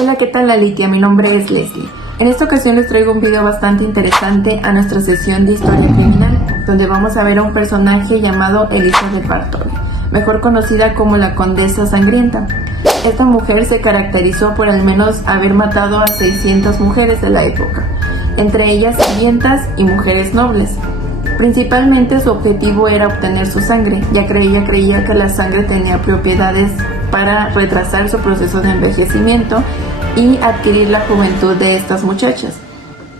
Hola, ¿qué tal Alicia? Mi nombre es Leslie. En esta ocasión les traigo un video bastante interesante a nuestra sesión de historia criminal, donde vamos a ver a un personaje llamado Elizabeth Bartoli, mejor conocida como la Condesa Sangrienta. Esta mujer se caracterizó por al menos haber matado a 600 mujeres de la época, entre ellas sirvientas y mujeres nobles. Principalmente su objetivo era obtener su sangre, ya que ella creía que la sangre tenía propiedades para retrasar su proceso de envejecimiento y adquirir la juventud de estas muchachas.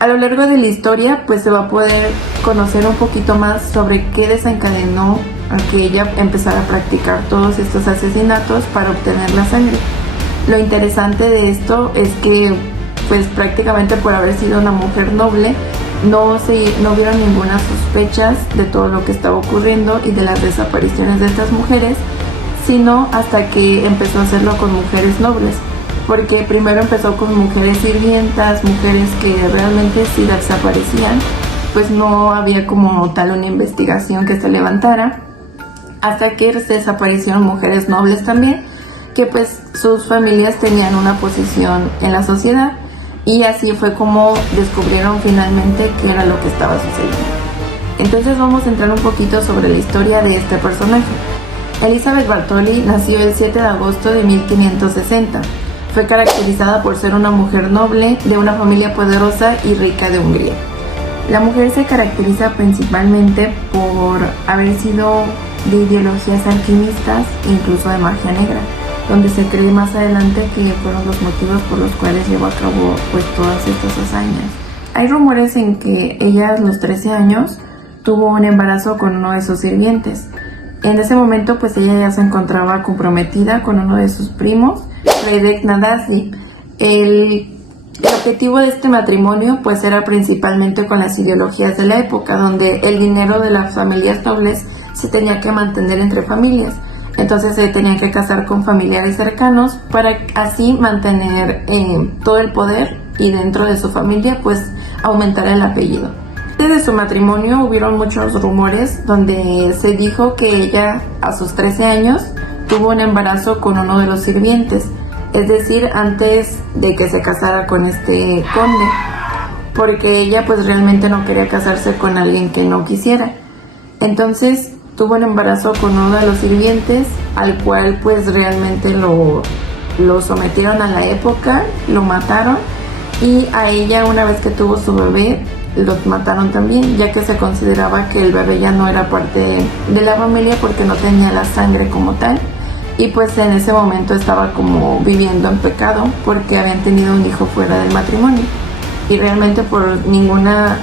A lo largo de la historia pues se va a poder conocer un poquito más sobre qué desencadenó a que ella empezara a practicar todos estos asesinatos para obtener la sangre. Lo interesante de esto es que pues prácticamente por haber sido una mujer noble no hubieron ninguna sospechas de todo lo que estaba ocurriendo y de las desapariciones de estas mujeres, sino hasta que empezó a hacerlo con mujeres nobles, porque primero empezó con mujeres sirvientas, mujeres que realmente sí desaparecían, pues no había como tal una investigación que se levantara, hasta que desaparecieron mujeres nobles también, que pues sus familias tenían una posición en la sociedad, y así fue como descubrieron finalmente qué era lo que estaba sucediendo. Entonces vamos a entrar un poquito sobre la historia de este personaje. Elizabeth Bartoli nació el 7 de agosto de 1560. Fue caracterizada por ser una mujer noble de una familia poderosa y rica de Hungría. La mujer se caracteriza principalmente por haber sido de ideologías alquimistas e incluso de magia negra, donde se cree más adelante que fueron los motivos por los cuales llevó a cabo pues todas estas hazañas. Hay rumores en que ella a los 13 años tuvo un embarazo con uno de sus sirvientes. En ese momento pues ella ya se encontraba comprometida con uno de sus primos, Frederick Nadasdy. El objetivo de este matrimonio pues era principalmente con las ideologías de la época, donde el dinero de las familias nobles se tenía que mantener entre familias. Entonces se tenían que casar con familiares cercanos para así mantener todo el poder y dentro de su familia pues aumentar el apellido. Antes de su matrimonio hubieron muchos rumores donde se dijo que ella a sus 13 años tuvo un embarazo con uno de los sirvientes, es decir, antes de que se casara con este conde, porque ella pues realmente no quería casarse con alguien que no quisiera. Entonces tuvo un embarazo con uno de los sirvientes, al cual pues realmente lo sometieron a la época, lo mataron, y a ella una vez que tuvo su bebé lo mataron también, ya que se consideraba que el bebé ya no era parte de la familia porque no tenía la sangre como tal, y pues en ese momento estaba como viviendo en pecado porque habían tenido un hijo fuera del matrimonio, y realmente por ninguno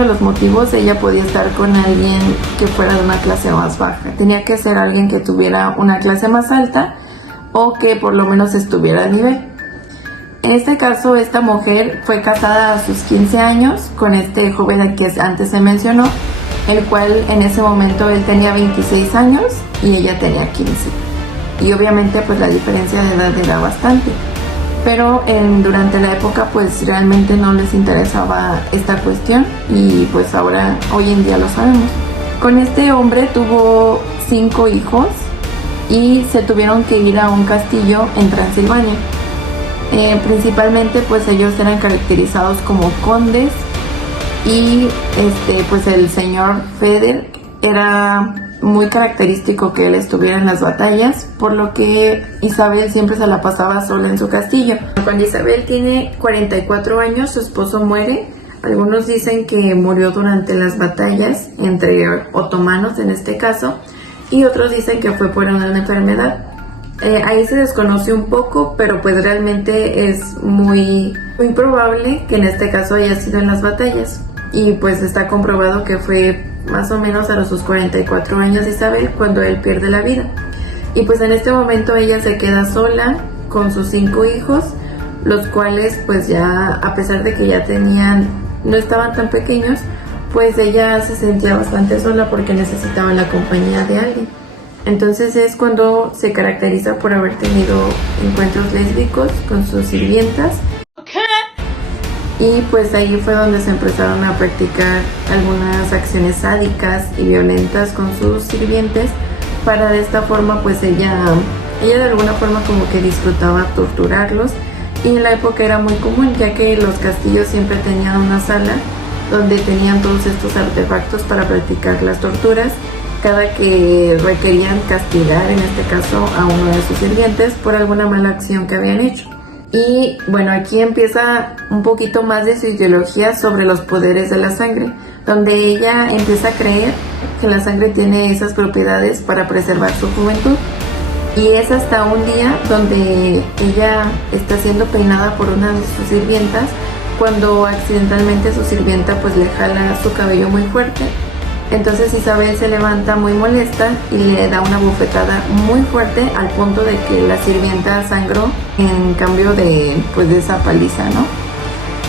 de los motivos ella podía estar con alguien que fuera de una clase más baja. Tenía que ser alguien que tuviera una clase más alta o que por lo menos estuviera a nivel. En este caso, esta mujer fue casada a sus 15 años con este joven que antes se mencionó, el cual en ese momento él tenía 26 años y ella tenía 15. Y obviamente pues la diferencia de edad era bastante. Pero durante la época pues realmente no les interesaba esta cuestión, y pues ahora, hoy en día lo sabemos. Con este hombre tuvo 5 hijos y se tuvieron que ir a un castillo en Transilvania. Principalmente pues ellos eran caracterizados como condes, y pues el señor Feder era muy característico que él estuviera en las batallas, por lo que Isabel siempre se la pasaba sola en su castillo. Cuando Isabel tiene 44 años, su esposo muere. Algunos dicen que murió durante las batallas entre otomanos en este caso, y otros dicen que fue por una enfermedad. Ahí se desconoce un poco, pero pues realmente es muy probable que en este caso haya sido en las batallas, y pues está comprobado que fue más o menos a sus 44 años Isabel cuando él pierde la vida. Y pues en este momento ella se queda sola con sus 5 hijos, los cuales pues ya, a pesar de que ya no estaban tan pequeños, pues ella se sentía bastante sola porque necesitaba la compañía de alguien. Entonces es cuando se caracteriza por haber tenido encuentros lésbicos con sus sirvientas. Y pues ahí fue donde se empezaron a practicar algunas acciones sádicas y violentas con sus sirvientes, para de esta forma pues ella Ella de alguna forma como que disfrutaba torturarlos, y en la época era muy común, ya que los castillos siempre tenían una sala donde tenían todos estos artefactos para practicar las torturas cada que requerían castigar, en este caso a uno de sus sirvientes, por alguna mala acción que habían hecho. Y bueno, aquí empieza un poquito más de su ideología sobre los poderes de la sangre, donde ella empieza a creer que la sangre tiene esas propiedades para preservar su juventud. Y es hasta un día donde ella está siendo peinada por una de sus sirvientas, cuando accidentalmente su sirvienta pues le jala su cabello muy fuerte. Entonces Isabel se levanta muy molesta y le da una bofetada muy fuerte, al punto de que la sirvienta sangró en cambio de esa paliza, ¿no?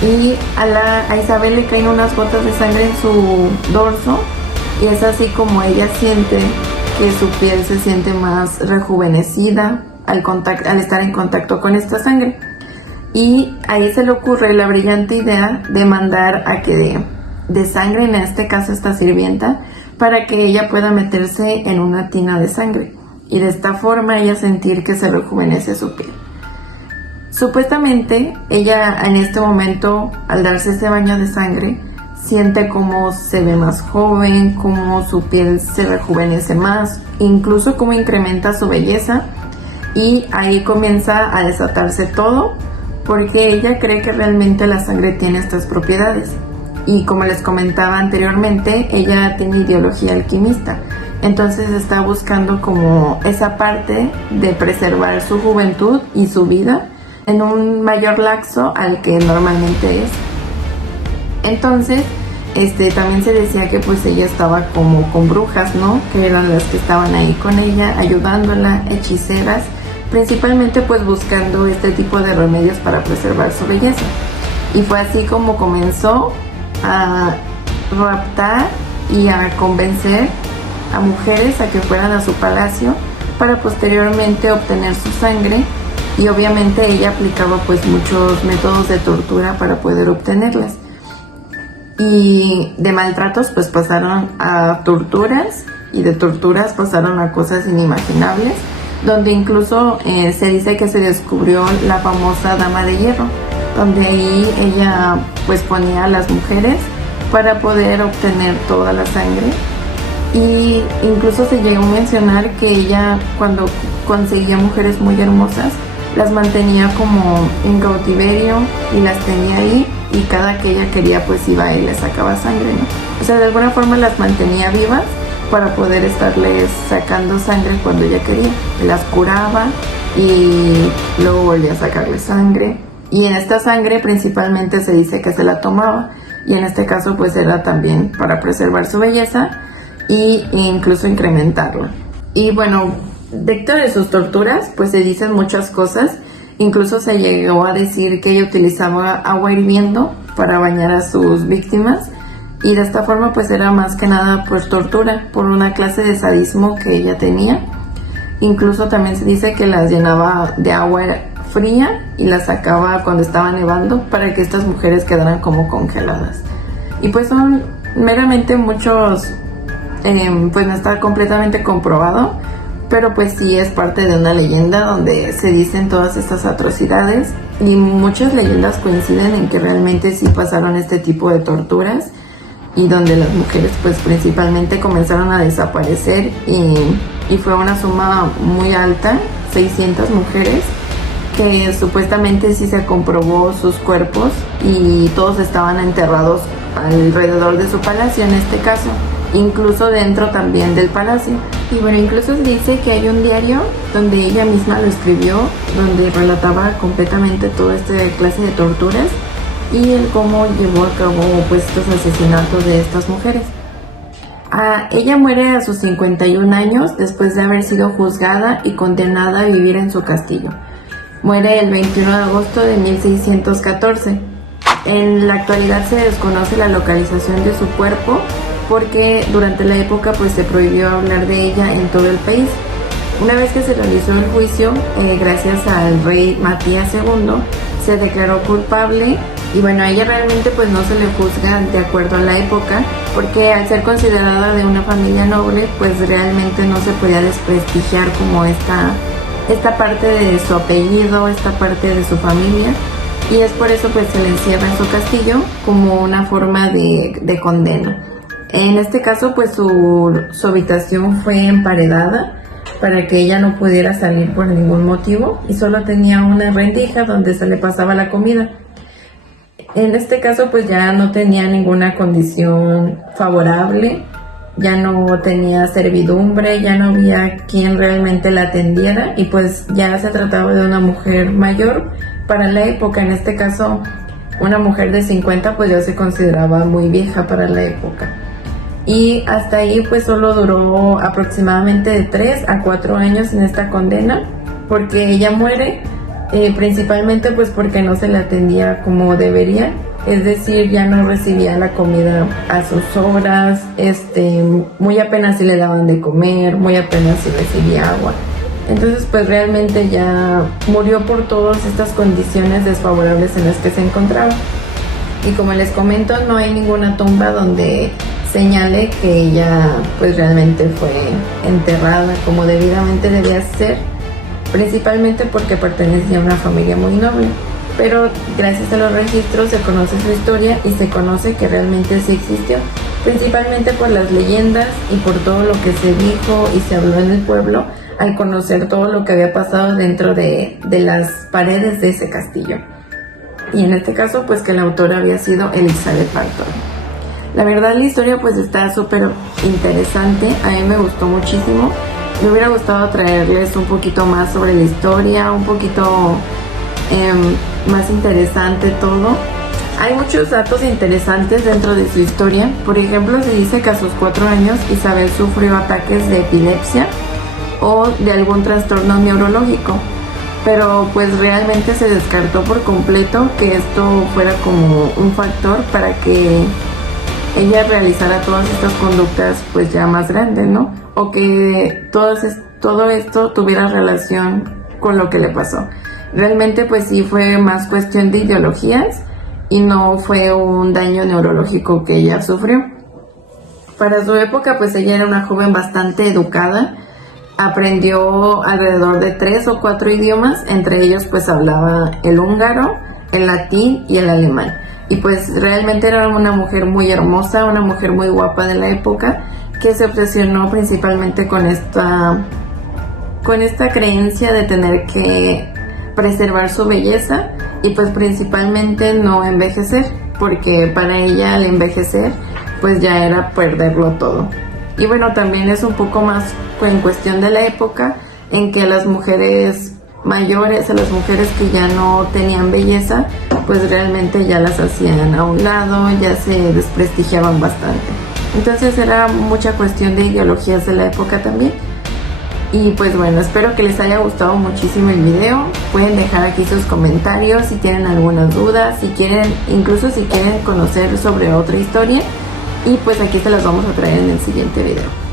Y a Isabel le caen unas gotas de sangre en su dorso, y es así como ella siente que su piel se siente más rejuvenecida al estar en contacto con esta sangre. Y ahí se le ocurre la brillante idea de mandar a que de sangre, en este caso esta sirvienta, para que ella pueda meterse en una tina de sangre, y de esta forma ella sentir que se rejuvenece su piel. Supuestamente ella en este momento, al darse ese baño de sangre, siente cómo se ve más joven, cómo su piel se rejuvenece más, incluso cómo incrementa su belleza, y ahí comienza a desatarse todo, porque ella cree que realmente la sangre tiene estas propiedades. Y como les comentaba anteriormente, ella tiene ideología alquimista, entonces está buscando como esa parte de preservar su juventud y su vida en un mayor lapso al que normalmente es. Entonces, también se decía que pues ella estaba como con brujas, ¿no? Que eran las que estaban ahí con ella, ayudándola, hechiceras, principalmente pues buscando este tipo de remedios para preservar su belleza. Y fue así como comenzó a raptar y a convencer a mujeres a que fueran a su palacio para posteriormente obtener su sangre, y obviamente ella aplicaba pues muchos métodos de tortura para poder obtenerlas, y de maltratos pues pasaron a torturas, y de torturas pasaron a cosas inimaginables, donde incluso se dice que se descubrió la famosa dama de hierro, donde ahí ella pues ponía a las mujeres para poder obtener toda la sangre. Y incluso se llegó a mencionar que ella, cuando conseguía mujeres muy hermosas, las mantenía como en cautiverio y las tenía ahí, y cada que ella quería pues iba y le sacaba sangre, ¿no? O sea, de alguna forma las mantenía vivas para poder estarles sacando sangre cuando ella quería. Las curaba y luego volvía a sacarle sangre. Y en esta sangre principalmente se dice que se la tomaba, y en este caso pues era también para preservar su belleza e incluso incrementarla. Y bueno, dentro de sus torturas pues se dicen muchas cosas. Incluso se llegó a decir que ella utilizaba agua hirviendo para bañar a sus víctimas, y de esta forma pues era más que nada pues tortura, por una clase de sadismo que ella tenía. Incluso también se dice que las llenaba de agua fría y las sacaba cuando estaba nevando para que estas mujeres quedaran como congeladas. Y pues son meramente muchos, pues no está completamente comprobado, pero pues sí es parte de una leyenda donde se dicen todas estas atrocidades, y muchas leyendas coinciden en que realmente sí pasaron este tipo de torturas, y donde las mujeres pues principalmente comenzaron a desaparecer, y fue una suma muy alta, 600 mujeres, que supuestamente sí se comprobó sus cuerpos, y todos estaban enterrados alrededor de su palacio en este caso, incluso dentro también del palacio. Y bueno, incluso se dice que hay un diario donde ella misma lo escribió, donde relataba completamente toda esta clase de torturas y el cómo llevó a cabo pues estos asesinatos de estas mujeres. Ella muere a sus 51 años después de haber sido juzgada y condenada a vivir en su castillo. Muere el 21 de agosto de 1614. En la actualidad se desconoce la localización de su cuerpo, porque durante la época pues se prohibió hablar de ella en todo el país. Una vez que se realizó el juicio, gracias al rey Matías II, se declaró culpable, y bueno, a ella realmente pues no se le juzga de acuerdo a la época, porque al ser considerada de una familia noble pues realmente no se podía desprestigiar como esta esta parte de su apellido, esta parte de su familia, y es por eso pues se le encierra en su castillo como una forma de condena. En este caso pues su habitación fue emparedada para que ella no pudiera salir por ningún motivo y solo tenía una rendija donde se le pasaba la comida. En este caso pues ya no tenía ninguna condición favorable, ya no tenía servidumbre, ya no había quien realmente la atendiera y pues ya se trataba de una mujer mayor para la época. En este caso una mujer de 50 pues ya se consideraba muy vieja para la época. Y hasta ahí pues solo duró aproximadamente de 3 a 4 años en esta condena, porque ella muere principalmente pues porque no se le atendía como debería, es decir, ya no recibía la comida a sus horas, muy apenas si le daban de comer, muy apenas si recibía agua. Entonces pues realmente ya murió por todas estas condiciones desfavorables en las que se encontraba. Y como les comento, no hay ninguna tumba donde señale que ella pues realmente fue enterrada como debidamente debía ser, principalmente porque pertenecía a una familia muy noble. Pero gracias a los registros se conoce su historia y se conoce que realmente sí existió, principalmente por las leyendas y por todo lo que se dijo y se habló en el pueblo al conocer todo lo que había pasado dentro de las paredes de ese castillo. Y en este caso pues que la autora había sido Elizabeth Barton. La verdad la historia pues está súper interesante, a mí me gustó muchísimo. Me hubiera gustado traerles un poquito más sobre la historia, un poquito más interesante todo. Hay muchos datos interesantes dentro de su historia. Por ejemplo, se dice que a sus 4 años Isabel sufrió ataques de epilepsia o de algún trastorno neurológico, pero pues realmente se descartó por completo que esto fuera como un factor para que ella realizara todas estas conductas pues ya más grandes, ¿no? O que todo esto tuviera relación con lo que le pasó. Realmente pues sí fue más cuestión de ideologías y no fue un daño neurológico que ella sufrió. Para su época pues ella era una joven bastante educada, aprendió alrededor de 3 o 4 idiomas, entre ellos pues hablaba el húngaro, el latín y el alemán. Y pues realmente era una mujer muy hermosa, una mujer muy guapa de la época, que se obsesionó principalmente con esta creencia de tener que preservar su belleza y pues principalmente no envejecer, porque para ella al envejecer pues ya era perderlo todo. Y bueno, también es un poco más en cuestión de la época en que las mujeres mayores, a las mujeres que ya no tenían belleza, pues realmente ya las hacían a un lado, ya se desprestigiaban bastante. Entonces era mucha cuestión de ideologías de la época también. Y pues bueno, espero que les haya gustado muchísimo el video. Pueden dejar aquí sus comentarios si tienen alguna duda, incluso si quieren conocer sobre otra historia. Y pues aquí se las vamos a traer en el siguiente video.